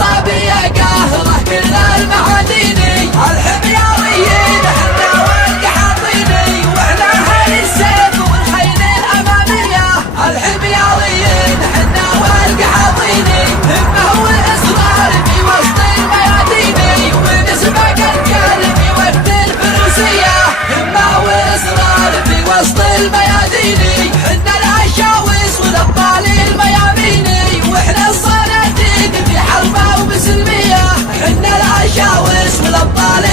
عصابية قاهرة كل المعاديني، الحمياريين حنا والقحاطيني، واحنا اهل السيف والخيل الامامية. الحمياريين حنا والقحاطيني، همة واصرار في وسط الميادين، ونسبق الكلب في وقت الفروسية. همة واصرار في وسط الميادين، حنا العشاوس والابطال المياميني، واحنا الصناديق في حربة وبسلمية. حنا العشاوس والابطال